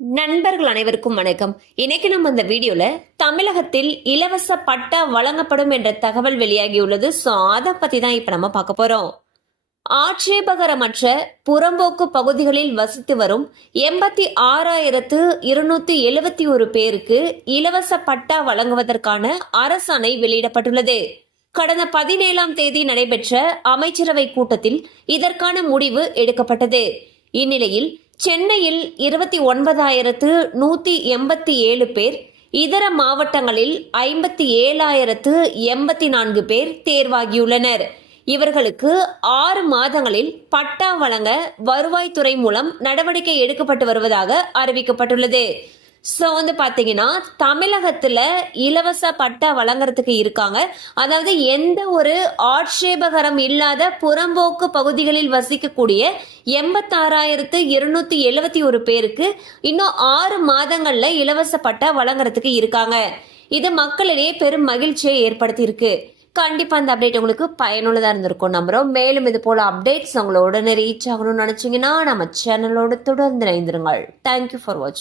நண்பர்கள் அனைவருக்கும் வணக்கம். இன்னைக்கு நம்ம இந்த வீடியோல தமிழகத்தில் இலவச பட்டா வழங்கப்படும் என்ற தகவல் வெளியாகியுள்ளது. ஸோ அதை பத்தி தான் இப்ப நம்ம பார்க்க போறோம். ஆட்சேபகரமற்ற புறம்போக்கு பகுதிகளில் வசித்து வரும் எண்பத்தி ஆறாயிரத்து இருநூத்தி எழுபத்தி ஒரு பேருக்கு இலவச பட்டா வழங்குவதற்கான அரசாணை வெளியிடப்பட்டுள்ளது. கடந்த பதினேழாம் தேதி நடைபெற்ற அமைச்சரவை கூட்டத்தில் இதற்கான முடிவு எடுக்கப்பட்டது. இந்நிலையில் சென்னையில் இருபத்தி ஒன்பதாயிரத்து நூற்றி எண்பத்தி ஏழு பேர் இதர மாவட்டங்களில் ஐம்பத்தி ஏழாயிரத்து எண்பத்தி நான்கு பேர் தேர்வாகியுள்ளனர். இவர்களுக்கு ஆறு மாதங்களில் பட்டா வழங்க வருவாய்த்துறை மூலம் நடவடிக்கை எடுக்கப்பட்டு வருவதாக அறிவிக்கப்பட்டுள்ளது. ஸோ வந்து பார்த்தீங்கன்னா தமிழகத்தில் இலவச பட்டா வழங்குறதுக்கு இருக்காங்க. அதாவது எந்த ஒரு ஆட்சேபகரம் இல்லாத புறம்போக்கு பகுதிகளில் வசிக்கக்கூடிய எண்பத்தாறாயிரத்து இருநூத்தி எழுபத்தி ஒரு பேருக்கு இன்னும் ஆறு மாதங்களில் இலவச பட்டா வழங்குறதுக்கு இருக்காங்க. இது மக்களிடையே பெரும் மகிழ்ச்சியை ஏற்படுத்தியிருக்கு. கண்டிப்பா அந்த அப்டேட் உங்களுக்கு பயனுள்ளதா இருந்திருக்கும். நம்புறோம். மேலும் இது போல அப்டேட்ஸ் உங்களோட உடனே ரீச் ஆகணும்னு நினைச்சீங்கன்னா நம்ம சேனலோடு தொடர்ந்து இணைந்திருங்கள். தேங்க்யூ ஃபார் வாட்சிங்